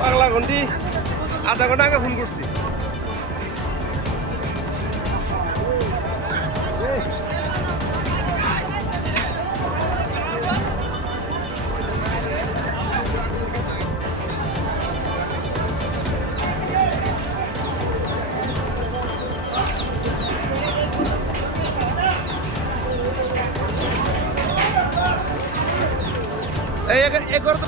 পাগলা ঘন্টি আধা ঘন্টা আগে ফোন করছি। एक और तो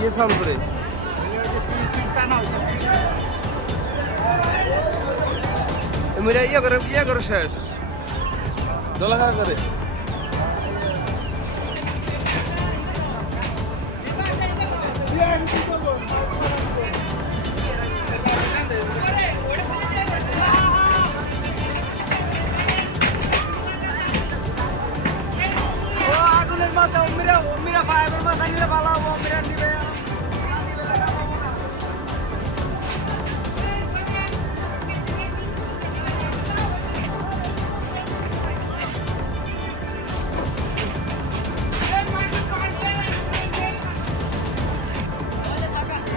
ये साउंड करे मेरा ये करो शेष डोला का करे मेरा फाइबर में नहीं वाला वो मेरा निवे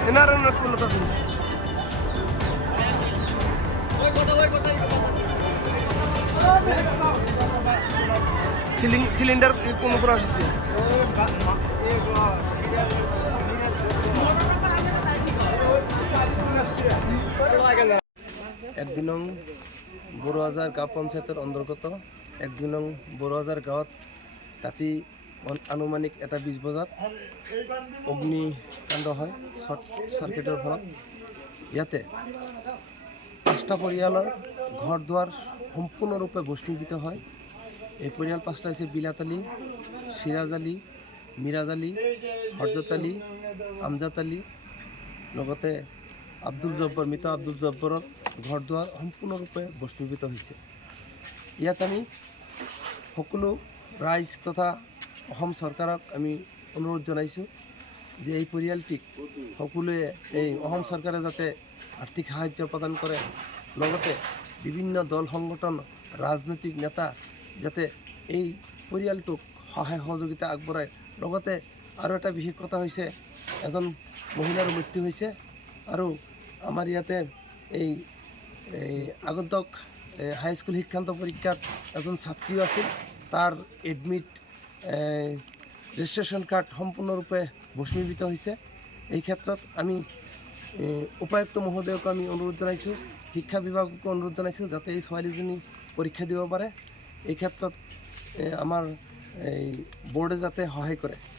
এনারন রাখলো তো ওই কোটা সিলিন্ডার কোন উপর আসছে এক নং বড়বাজার গাঁও পঞ্চায়েতের অন্তর্গত 1 নং বড়বাজার গাঁৱত ৰাতি আনুমানিক এটা 20 বজাত অগ্নিকাণ্ড হয় শৰ্ট সার্কিটের ফলত। ইয়াতে 5টা পৰিয়ালৰ ঘৰ দুৱাৰ সম্পূৰ্ণৰূপে ভস্মীভূত হয়। এই পৰিয়াল 5টা হৈছে বিলাত আলী, সিরাজ আলী, মিরাজ আলী, হরজত আলী, আমজাদ আলী, লগতে আব্দুল জব্বৰ মৃত আব্দুল জব্বৰৰ ঘৰ দুৱাৰ সম্পূৰ্ণৰূপে ভস্মীভূত হৈছে। ইয়াত আমি সকলো ৰাইজ তথা অসম চৰকাৰক আমি অনুৰোধ জনাইছোঁ যে এই পৰিয়ালটিক সকলোৱে এই অসম চৰকাৰে যাতে আৰ্থিক সাহায্য প্ৰদান কৰে, লগতে বিভিন্ন দল সংগঠন ৰাজনৈতিক নেতা যাতে এই পৰিয়ালটোক সহায় সহযোগিতা আগবঢ়ায়। লগতে আৰু এটা বিশেষ কথা হৈছে এজন মহিলাৰ মৃত্যু হৈছে আৰু আমাৰ ইয়াতে এই আগন্তুক হাইস্কুল শিক্ষান্ত পৰীক্ষাত এজন ছাত্ৰীও আছিল, তাৰ এডমিট ৰেজিষ্ট্ৰেশ্যন কাৰ্ড সম্পূৰ্ণৰূপে ভস্মীভূত হৈছে। এই ক্ষেত্ৰত আমি উপায়ুক্ত মহোদয়ক আমি অনুৰোধ জনাইছোঁ, শিক্ষা বিভাগকো অনুৰোধ জনাইছোঁ যাতে এই ছোৱালীজনী পৰীক্ষা দিব পাৰে। এই ক্ষেত্ৰত আমাৰ বোৰ্ডে যাতে সহায় কৰে।